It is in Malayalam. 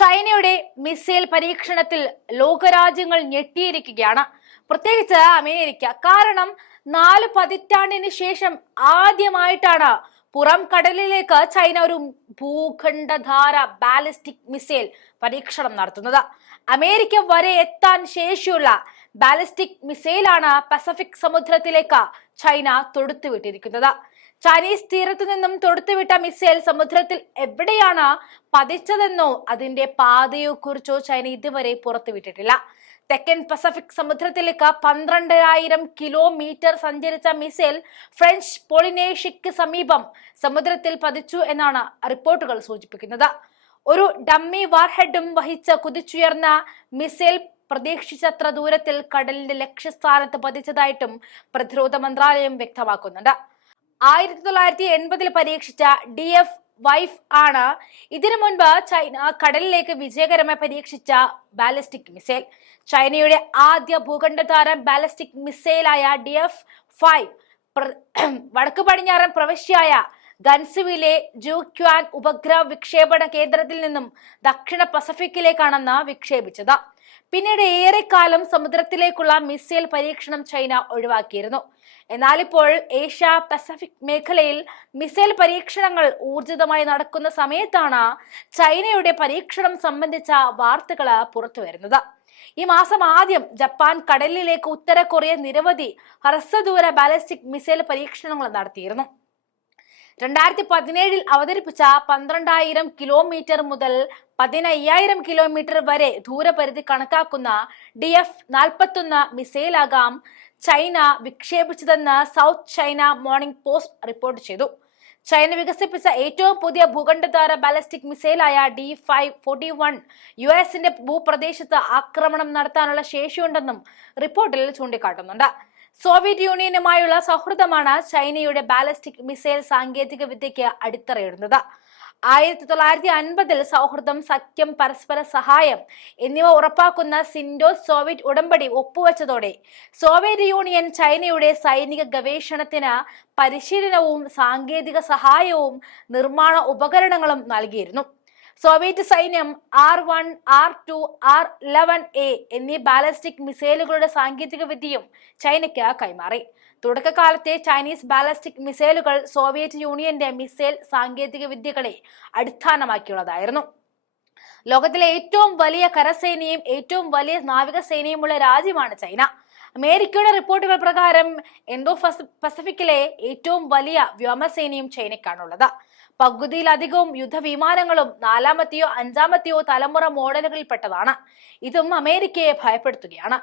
ചൈനയുടെ മിസൈൽ പരീക്ഷണത്തിൽ ലോകരാജ്യങ്ങൾ ഞെട്ടിയിരിക്കുകയാണ്. പ്രത്യേകിച്ച് അമേരിക്ക. കാരണം നാല് പതിറ്റാണ്ടിന് ശേഷം ആദ്യമായിട്ടാണ് പുറം കടലിലേക്ക് ചൈന ഒരു ഭൂഖണ്ഡധാര ബാലിസ്റ്റിക് മിസൈൽ പരീക്ഷണം നടത്തുന്നത്. അമേരിക്ക വരെ എത്താൻ ശേഷിയുള്ള ബാലിസ്റ്റിക് മിസൈലാണ് പസഫിക് സമുദ്രത്തിലേക്ക് ചൈന തൊടുത്തുവിട്ടിരിക്കുന്നത്. ചൈനീസ് തീരത്തു നിന്നും തൊടുത്തുവിട്ട മിസൈൽ സമുദ്രത്തിൽ എവിടെയാണ് പതിച്ചതെന്നോ അതിന്റെ പാതയോ കുറിച്ചോ ചൈന ഇതുവരെ പുറത്തുവിട്ടിട്ടില്ല. തെക്കൻ പസഫിക് സമുദ്രത്തിലേക്ക് പന്ത്രണ്ടായിരം കിലോമീറ്റർ സഞ്ചരിച്ച മിസൈൽ ഫ്രഞ്ച് പോളിനേഷ്യക്ക് സമീപം സമുദ്രത്തിൽ പതിച്ചു എന്നാണ് റിപ്പോർട്ടുകൾ സൂചിപ്പിക്കുന്നത്. ഒരു ഡമ്മി വാർഹെഡും വഹിച്ച കുതിച്ചുയർന്ന മിസൈൽ പ്രതീക്ഷിച്ചത്ര ദൂരത്തിൽ കടലിന്റെ ലക്ഷ്യസ്ഥാനത്ത് പതിച്ചതായിട്ടും പ്രതിരോധ മന്ത്രാലയം വ്യക്തമാക്കുന്നുണ്ട്. ആയിരത്തി തൊള്ളായിരത്തി എൺപതിൽ പരീക്ഷിച്ച ഡി എഫ് വൈഫ് ആണ് ഇതിനു മുൻപ് ചൈന കടലിലേക്ക് വിജയകരമായി പരീക്ഷിച്ച ബാലിസ്റ്റിക് മിസൈൽ. ചൈനയുടെ ആദ്യ ഭൂഖണ്ഡ താരം ബാലിസ്റ്റിക് മിസൈലായ ഡി എഫ് ഫൈവ് വടക്കു പടിഞ്ഞാറൻ പ്രവിശ്യയായ ഗൻസുവിലെ ജൂക്വാൻ ഉപഗ്രഹ വിക്ഷേപണ കേന്ദ്രത്തിൽ നിന്നും ദക്ഷിണ പസഫിക്കിലേക്കാണെന്ന് വിക്ഷേപിച്ചത്. പിന്നീട് ഏറെക്കാലം സമുദ്രത്തിലേക്കുള്ള മിസൈൽ പരീക്ഷണം ചൈന ഒഴിവാക്കിയിരുന്നു. എന്നാൽ ഇപ്പോൾ ഏഷ്യ പസഫിക് മേഖലയിൽ മിസൈൽ പരീക്ഷണങ്ങൾ ഊർജിതമായി നടക്കുന്ന സമയത്താണ് ചൈനയുടെ പരീക്ഷണം സംബന്ധിച്ച വാർത്തകൾ പുറത്തുവരുന്നത്. ഈ മാസം ആദ്യം ജപ്പാൻ കടലിലേക്ക് ഉത്തര കൊറിയ നിരവധി ഹ്രസ്വദൂര ബാലിസ്റ്റിക് മിസൈൽ പരീക്ഷണങ്ങൾ നടത്തിയിരുന്നു. രണ്ടായിരത്തി പതിനേഴിൽ അവതരിപ്പിച്ച പന്ത്രണ്ടായിരം കിലോമീറ്റർ മുതൽ പതിനയ്യായിരം കിലോമീറ്റർ വരെ ദൂരപരിധി കണക്കാക്കുന്ന ഡി എഫ് നാൽപ്പത്തൊന്ന് മിസൈലാകാം China വിക്ഷേപിച്ചതെന്ന് South China Morning Post report ചെയ്തു. ചൈന വികസിപ്പിച്ച ഏറ്റവും പുതിയ ഭൂഖണ്ഡധാര ballistic മിസൈലായ D five forty one U എസിന്റെ ഭൂപ്രദേശത്ത് ആക്രമണം നടത്താനുള്ള ശേഷിയുണ്ടെന്നും റിപ്പോർട്ടിൽ ചൂണ്ടിക്കാട്ടുന്നുണ്ട്. സോവിയറ്റ് യൂണിയനുമായുള്ള സൗഹൃദമാണ് ചൈനയുടെ ബാലിസ്റ്റിക് മിസൈൽ സാങ്കേതിക വിദ്യയ്ക്ക് അടിത്തറയിടുന്നത്. ആയിരത്തി തൊള്ളായിരത്തി അൻപതിൽ സൗഹൃദം സഖ്യം പരസ്പര സഹായം എന്നിവ ഉറപ്പാക്കുന്ന സിൻഡോ സോവിയറ്റ് ഉടമ്പടി ഒപ്പുവെച്ചതോടെ സോവിയറ്റ് യൂണിയൻ ചൈനയുടെ സൈനിക ഗവേഷണത്തിന് പരിശീലനവും സാങ്കേതിക സഹായവും നിർമ്മാണ ഉപകരണങ്ങളും നൽകിയിരുന്നു. സോവിയറ്റ് സൈന്യം R one R two R eleven A എന്നീ ബാലസ്റ്റിക് മിസൈലുകളുടെ സാങ്കേതിക വിദ്യയും ചൈനയ്ക്ക് കൈമാറി. തുടക്കകാലത്തെ ചൈനീസ് ബാലസ്റ്റിക് മിസൈലുകൾ സോവിയറ്റ് യൂണിയന്റെ മിസൈൽ സാങ്കേതിക വിദ്യകളെ അടിസ്ഥാനമാക്കിയുള്ളതായിരുന്നു. ലോകത്തിലെ ഏറ്റവും വലിയ കരസേനയും ഏറ്റവും വലിയ നാവികസേനയുമുള്ള രാജ്യമാണ് ചൈന. അമേരിക്കയുടെ റിപ്പോർട്ടുകൾ പ്രകാരം എന്തോ പസഫിക്കിലെ ഏറ്റവും വലിയ വ്യോമസേനയും ചൈനയ്ക്കാണുള്ളത്. പകുതിയിലധികവും യുദ്ധവിമാനങ്ങളും നാലാമത്തെയോ അഞ്ചാമത്തെയോ തലമുറ മോഡലുകളിൽപ്പെട്ടതാണ്. ഇതും അമേരിക്കയെ ഭയപ്പെടുത്തുകയാണ്.